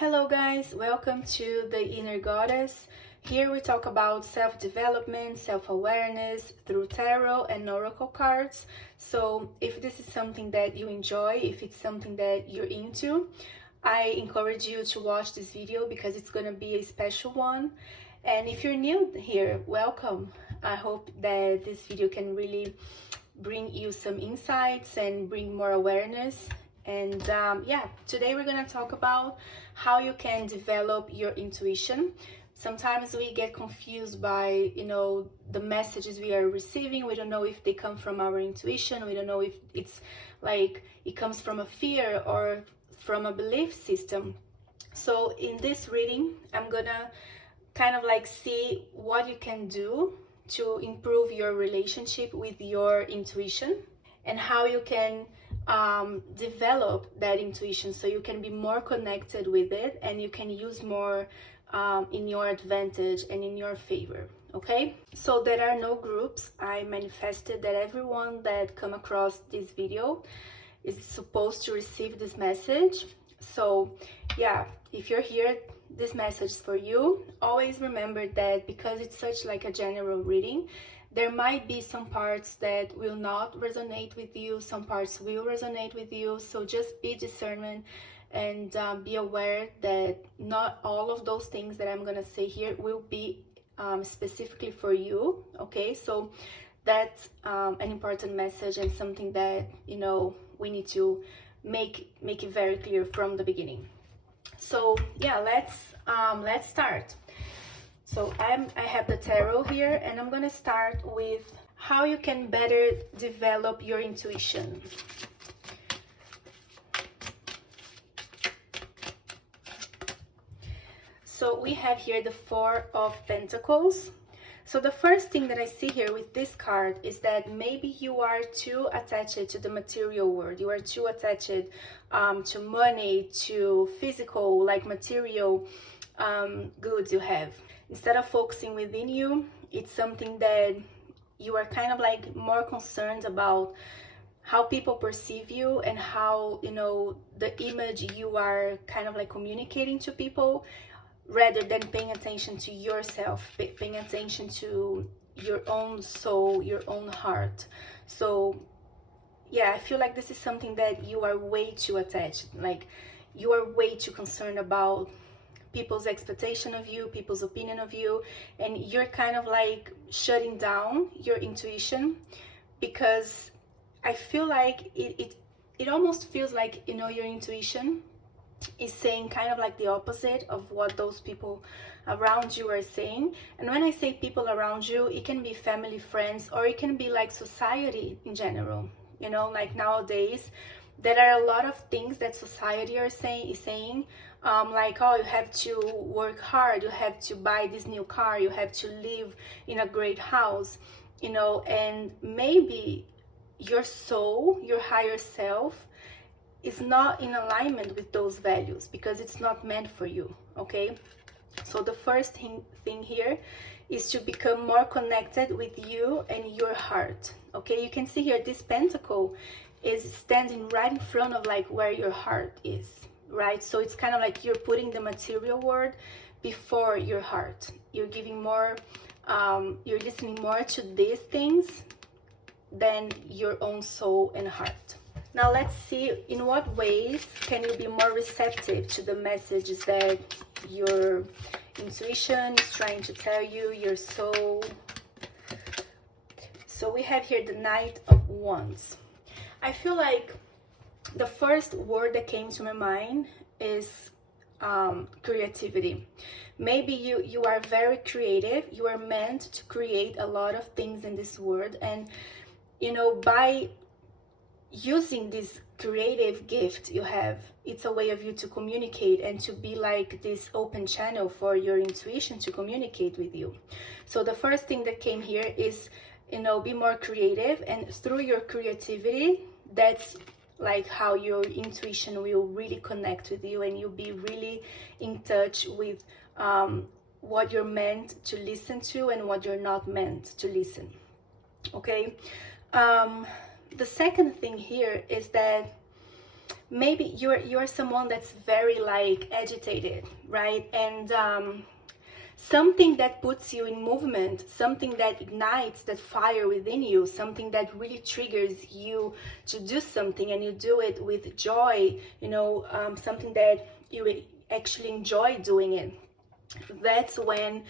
Hello guys, welcome to The Inner Goddess. Here we talk about self-development, self-awareness through tarot and oracle cards. So if this is something that you enjoy, if it's something that you're into, I encourage you to watch this video because it's going to be a special one. And if you're new here, welcome. I hope that this video can really bring you some insights and bring more awareness. And today we're gonna talk about how you can develop your intuition. Sometimes we get confused by, the messages we are receiving. We don't know if they come from our intuition. We don't know if it's like it comes from a fear or from a belief system. So in this reading, I'm gonna kind of like see what you can do to improve your relationship with your intuition and how you can develop that intuition so you can be more connected with it and you can use more in your advantage and in your favor. Okay, so there are no groups. I manifested that everyone that come across this video is supposed to receive this message. So yeah, if you're here, this message is for you. Always remember that because it's such like a general reading, there might be some parts that will not resonate with you, some parts will resonate with you. So just be discernment and be aware that not all of those things that I'm gonna say here will be specifically for you. Okay, so that's an important message and something that we need to make it very clear from the beginning. So yeah, let's start. So I have the tarot here, and I'm gonna start with how you can better develop your intuition. So we have here the Four of Pentacles. So the first thing that I see here with this card is that maybe you are too attached to the material world. You are too attached to money, to physical, like material goods you have. Instead of focusing within you, it's something that you are kind of like more concerned about how people perceive you and how, the image you are kind of like communicating to people, rather than paying attention to yourself, paying attention to your own soul, your own heart. So yeah, I feel like this is something that you are way too attached, like you are way too concerned about people's expectation of you, people's opinion of you, and you're kind of like shutting down your intuition, because I feel like it almost feels like, your intuition is saying kind of like the opposite of what those people around you are saying. And when I say people around you, it can be family, friends, or it can be like society in general. Like nowadays there are a lot of things that society is saying, like, oh, you have to work hard, you have to buy this new car, you have to live in a great house, and maybe your soul, your higher self, is not in alignment with those values because it's not meant for you. Okay, so the first thing here is to become more connected with you and your heart. Okay, you can see here this pentacle is standing right in front of like where your heart is, right? So it's kind of like you're putting the material world before your heart. You're giving more, you're listening more to these things than your own soul and heart. Now let's see in what ways can you be more receptive to the messages that your intuition is trying to tell you, your soul. So we have here the Knight of Wands. I feel like the first word that came to my mind is creativity. Maybe you are very creative. You are meant to create a lot of things in this world, and by using this creative gift you have, it's a way of you to communicate and to be like this open channel for your intuition to communicate with you. So the first thing that came here is, be more creative, and through your creativity, that's like how your intuition will really connect with you, and you'll be really in touch with what you're meant to listen to and what you're not meant to listen. Okay, the second thing here is that maybe you're someone that's very like agitated, right? And something that puts you in movement, something that ignites that fire within you, something that really triggers you to do something, and you do it with joy, you know, something that you actually enjoy doing it. That's when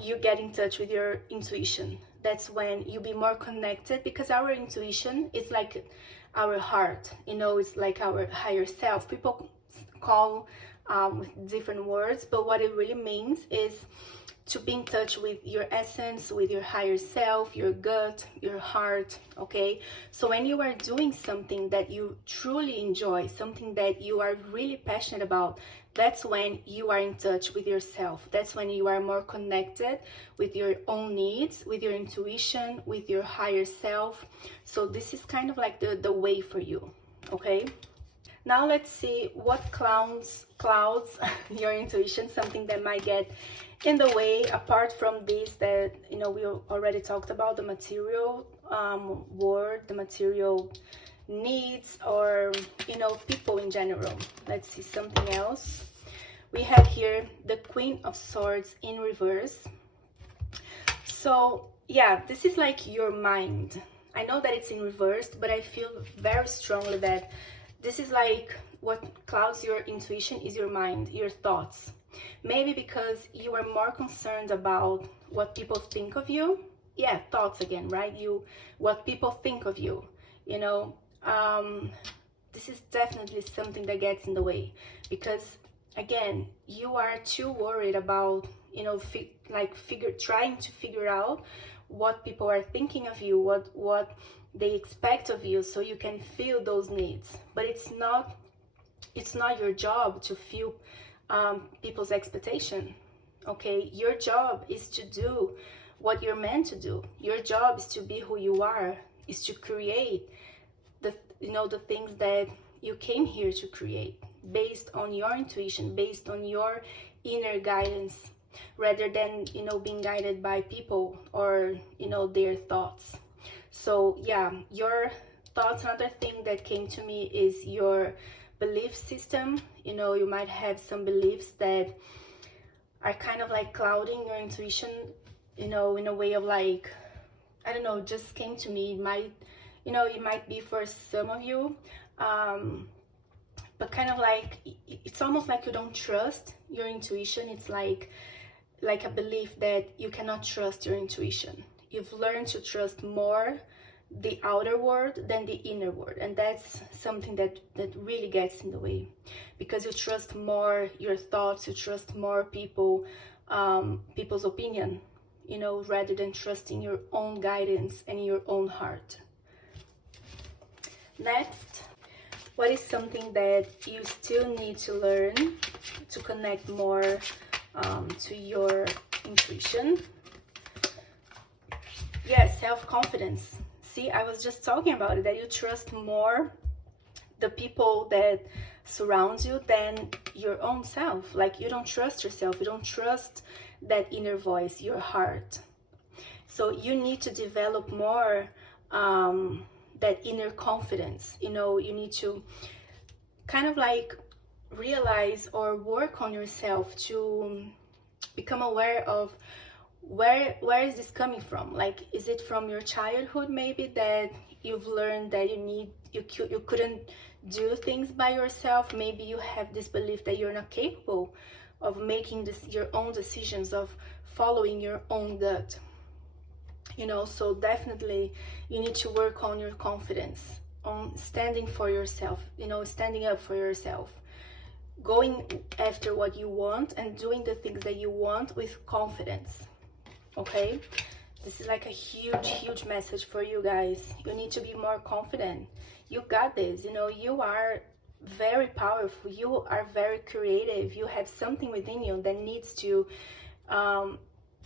you get in touch with your intuition. That's when you be more connected, because our intuition is like our heart, you know, it's like our higher self. People call with different words, but what it really means is to be in touch with your essence, with your higher self, your gut, your heart. Okay, so when you are doing something that you truly enjoy, something that you are really passionate about, that's when you are in touch with yourself. That's when you are more connected with your own needs, with your intuition, with your higher self. So this is kind of like the way for you. Okay, now let's see what clouds your intuition, something that might get in the way, apart from this that, you know, we already talked about, the material world, the material needs, or, you know, people in general. Let's see something else. We have here the Queen of Swords in reverse. So yeah, this is like your mind. I know that it's in reverse, but I feel very strongly that this is like what clouds your intuition is your mind, your thoughts. Maybe because you are more concerned about what people think of you. Yeah, thoughts again, right? What people think of you, you know. This is definitely something that gets in the way, because again, you are too worried about, you know, trying to figure out what people are thinking of you, what they expect of you, so you can feel those needs. But it's not your job to feel people's expectation. Okay, your job is to do what you're meant to do. Your job is to be who you are, is to create the things that you came here to create, based on your intuition, based on your inner guidance, rather than, you know, being guided by people or, you know, their thoughts. So yeah, your thoughts. Another thing that came to me is your belief system. You know, you might have some beliefs that are kind of like clouding your intuition, you know, in a way of like, I don't know, just came to me. It might be for some of you, but kind of like, it's almost like you don't trust your intuition. It's like a belief that you cannot trust your intuition. You've learned to trust more the outer world than the inner world, and that's something that really gets in the way, because you trust more your thoughts, you trust more people's opinion, you know, rather than trusting your own guidance and your own heart. Next, what is something that you still need to learn to connect more to your intuition? Yes, self-confidence. See, I was just talking about it, that you trust more the people that surround you than your own self. Like, you don't trust yourself, you don't trust that inner voice, your heart. So you need to develop more that inner confidence. You know, you need to kind of like realize or work on yourself to become aware of where is this coming from. Like, is it from your childhood, maybe, that you've learned that you couldn't do things by yourself? Maybe you have this belief that you're not capable of making your own decisions, of following your own gut, you know. So definitely you need to work on your confidence, on standing for yourself, you know, standing up for yourself, going after what you want and doing the things that you want with confidence. Okay, this is like a huge message for you guys. You need to be more confident. You got this. You know, you are very powerful, you are very creative, you have something within you that needs to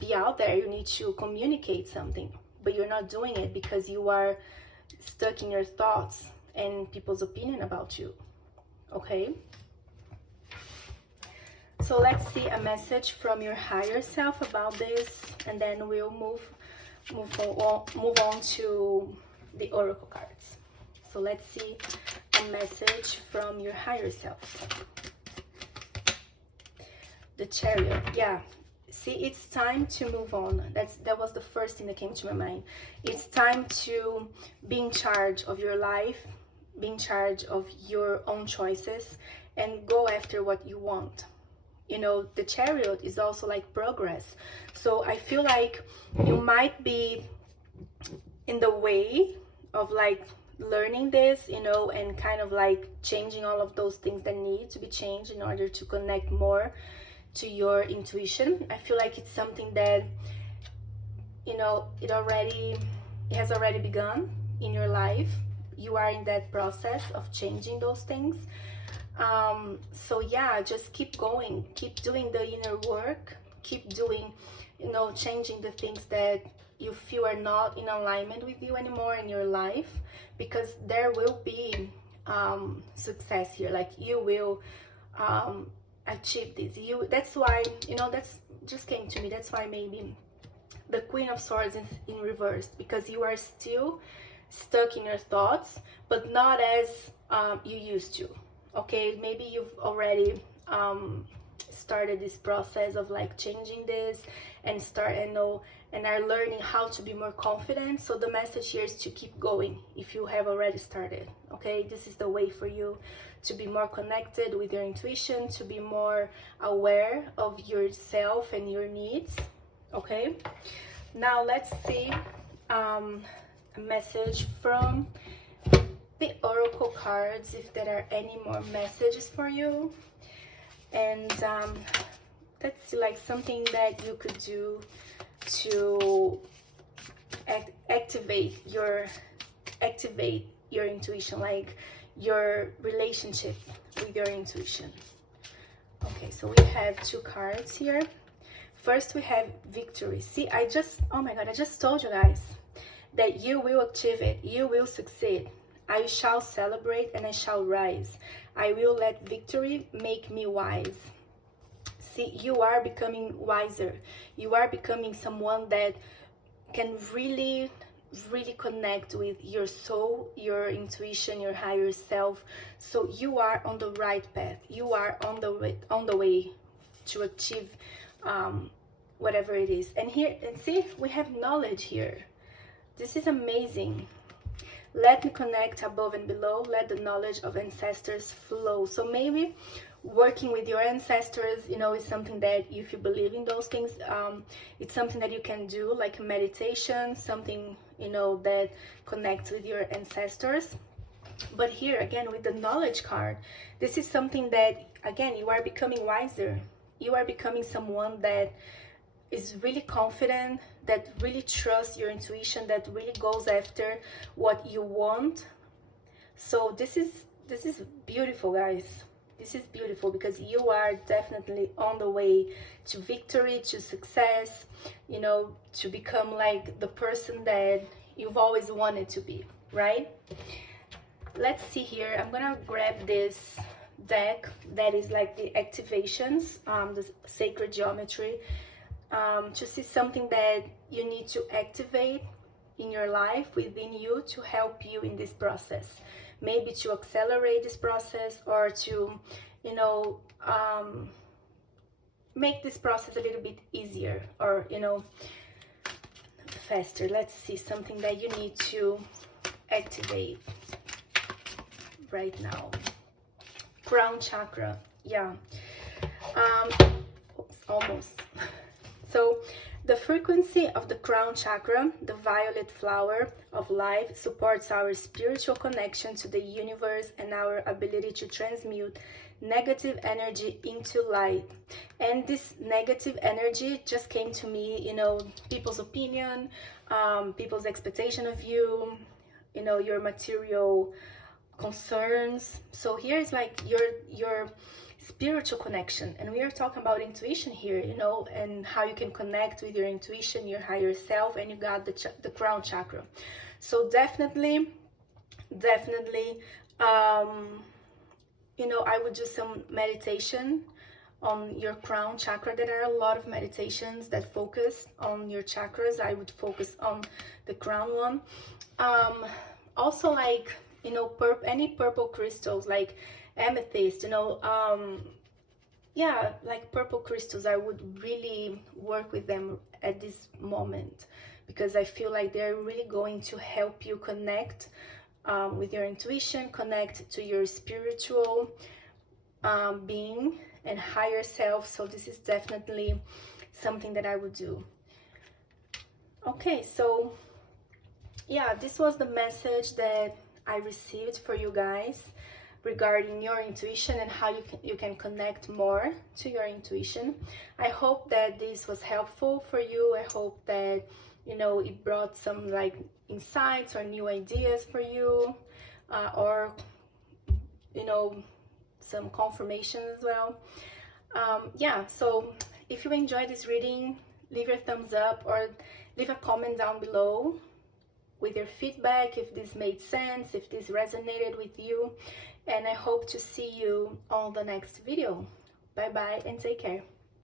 be out there. You need to communicate something, but you're not doing it because you are stuck in your thoughts and people's opinion about you. Okay, so let's see a message from your higher self about this, and then we'll move on to the oracle cards. So let's see a message from your higher self. The Chariot. Yeah, see, it's time to move on. That was the first thing that came to my mind. It's time to be in charge of your life, be in charge of your own choices, and go after what you want. You know, the Chariot is also like progress. So I feel like you might be in the way of like learning this, you know, and kind of like changing all of those things that need to be changed in order to connect more to your intuition. I feel like it's something that, you know, it has already begun in your life. You are in that process of changing those things. So yeah, just keep going, keep doing the inner work, keep doing, you know, changing the things that you feel are not in alignment with you anymore in your life, because there will be success here. Like you will achieve this. That's why, you know, that's just came to me. That's why maybe the Queen of Swords in reverse, because you are still stuck in your thoughts, but not as you used to. Okay, maybe you've already started this process of like changing this and are learning how to be more confident. So the message here is to keep going if you have already started. Okay, this is the way for you to be more connected with your intuition, to be more aware of yourself and your needs. Okay, now let's see a message from the oracle cards, if there are any more messages for you. And that's like something that you could do to activate your intuition, like your relationship with your intuition. Okay, so we have two cards here. First we have victory. See, oh my god, I just told you guys that you will achieve it, you will succeed. I shall celebrate and I shall rise. I will let victory make me wise. See, you are becoming wiser. You are becoming someone that can really connect with your soul, your intuition, your higher self. So you are on the right path. You are on the way to achieve whatever it is. And here, and see, we have knowledge here. This is amazing. Let me connect above and below. Let the knowledge of ancestors flow. So maybe working with your ancestors, you know, is something that, if you believe in those things, it's something that you can do, like meditation, something, you know, that connects with your ancestors. But here again, with the knowledge card, this is something that, again, you are becoming wiser. You are becoming someone that is really confident, that really trusts your intuition, that really goes after what you want. So this is beautiful, guys. This is beautiful, because you are definitely on the way to victory, to success, you know, to become like the person that you've always wanted to be, right? Let's see here. I'm gonna grab this deck that is like the activations, the sacred geometry, to see something that you need to activate in your life, within you, to help you in this process. Maybe to accelerate this process, or to, you know, make this process a little bit easier, or, you know, faster. Let's see something that you need to activate right now. Crown chakra. Yeah. Almost. So the frequency of the crown chakra, the violet flower of life, supports our spiritual connection to the universe and our ability to transmute negative energy into light. And this negative energy just came to me, you know, people's opinion, people's expectation of you, you know, your material concerns. So here's like your spiritual connection, and we are talking about intuition here, you know, and how you can connect with your intuition, your higher self, and you got the crown chakra. So definitely, you know, I would do some meditation on your crown chakra. There are a lot of meditations that focus on your chakras. I would focus on the crown one. Also, like, you know, any purple crystals like amethyst, you know, yeah, like purple crystals, I would really work with them at this moment, because I feel like they're really going to help you connect with your intuition, connect to your spiritual being and higher self. So this is definitely something that I would do. Okay, so yeah, this was the message that I received for you guys regarding your intuition and how you can connect more to your intuition. I hope that this was helpful for you. I hope that, you know, it brought some like insights or new ideas for you, or, you know, some confirmation as well. Yeah, so if you enjoyed this reading, leave your thumbs up or leave a comment down below with your feedback, if this made sense, if this resonated with you, and I hope to see you on the next video. Bye bye and take care.